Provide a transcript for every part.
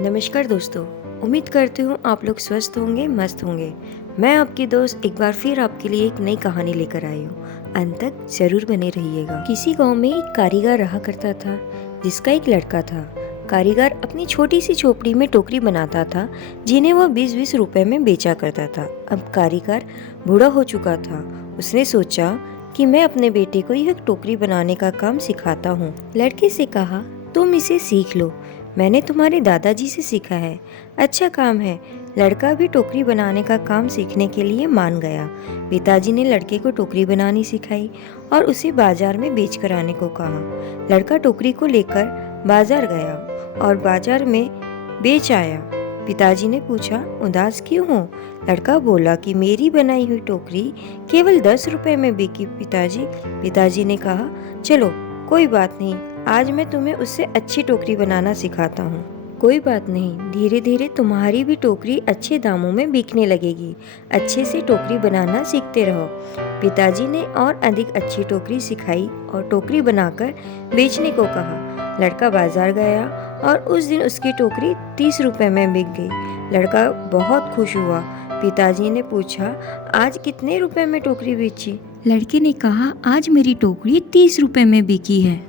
नमस्कार दोस्तों। उम्मीद करती हूँ आप लोग स्वस्थ होंगे, मस्त होंगे। मैं आपकी दोस्त एक बार फिर आपके लिए एक नई कहानी लेकर आई हूँ। अंत तक जरूर बने रहिएगा। किसी गांव में एक कारीगर रहा करता था, जिसका एक लड़का था। कारीगर अपनी छोटी सी झोपड़ी में टोकरी बनाता था, जिन्हें वह 20-20 रुपए में बेचा करता था। अब कारीगर बूढ़ा हो चुका था। उसने सोचा कि मैं अपने बेटे को यह टोकरी बनाने का काम सिखाता हूँ। लड़के से कहा, तुम इसे सीख लो, मैंने तुम्हारे दादाजी से सीखा है। अच्छा काम है। लड़का भी टोकरी बनाने का काम सीखने के लिए मान गया। पिताजी ने लड़के को टोकरी बनानी सिखाई और उसे बाजार में बेच कर आने को कहा। लड़का टोकरी को लेकर बाजार गया और बाजार में बेच आया। पिताजी ने पूछा, उदास क्यों हो? लड़का बोला कि मेरी बनाई हुई टोकरी केवल 10 रुपए में बिकी पिताजी। पिताजी ने कहा, चलो कोई बात नहीं, आज मैं तुम्हें उससे अच्छी टोकरी बनाना सिखाता हूँ। कोई बात नहीं, धीरे धीरे तुम्हारी भी टोकरी अच्छे दामों में बिकने लगेगी। अच्छे से टोकरी बनाना सीखते रहो। पिताजी ने और अधिक अच्छी टोकरी सिखाई और टोकरी बनाकर बेचने को कहा। लड़का बाजार गया और उस दिन उसकी टोकरी 30 रुपए में बिक गई। लड़का बहुत खुश हुआ। पिताजी ने पूछा, आज कितने रुपए में टोकरी बेची? लड़के ने कहा, आज मेरी टोकरी 30 रुपए में बिकी है।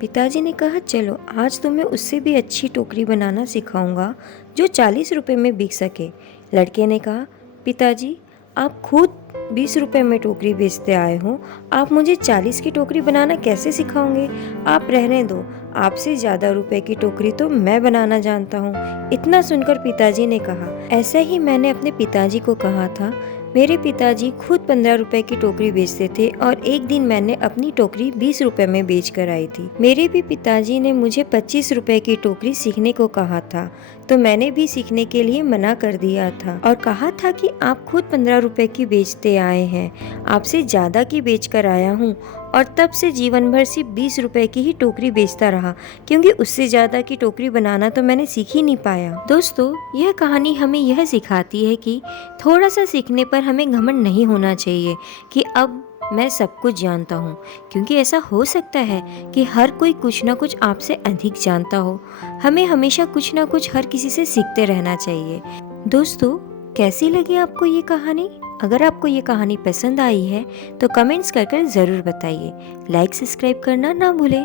पिताजी ने कहा, चलो आज तुम्हें उससे भी अच्छी टोकरी बनाना सिखाऊंगा जो 40 रुपए में बिक सके। लड़के ने कहा, पिताजी आप खुद 20 रुपए में टोकरी बेचते आए हो, आप मुझे 40 की टोकरी बनाना कैसे सिखाओगे? आप रहने दो, आपसे ज़्यादा रुपए की टोकरी तो मैं बनाना जानता हूँ। इतना सुनकर पिताजी ने कहा, ऐसा ही मैंने अपने पिताजी को कहा था। मेरे पिताजी खुद 15 रुपए की टोकरी बेचते थे और एक दिन मैंने अपनी टोकरी 20 रुपए में बेच कर आई थी। मेरे भी पिताजी ने मुझे 25 रुपए की टोकरी सीखने को कहा था, तो मैंने भी सीखने के लिए मना कर दिया था और कहा था कि आप खुद 15 रुपए की बेचते आए हैं, आपसे ज़्यादा की बेच कर आया हूँ। और तब से जीवन भर सिर्फ 20 रुपए की ही टोकरी बेचता रहा, क्योंकि उससे ज़्यादा की टोकरी बनाना तो मैंने सीख ही नहीं पाया। दोस्तों, यह कहानी हमें यह सिखाती है कि थोड़ा सा सीखने पर हमें घमंड नहीं होना चाहिए कि अब मैं सब कुछ जानता हूँ, क्योंकि ऐसा हो सकता है कि हर कोई कुछ ना कुछ आपसे अधिक जानता हो। हमें हमेशा कुछ ना कुछ हर किसी से सीखते रहना चाहिए। दोस्तों, कैसी लगी आपको ये कहानी? अगर आपको ये कहानी पसंद आई है तो कमेंट्स कर ज़रूर बताइए। लाइक सब्सक्राइब करना ना भूलें।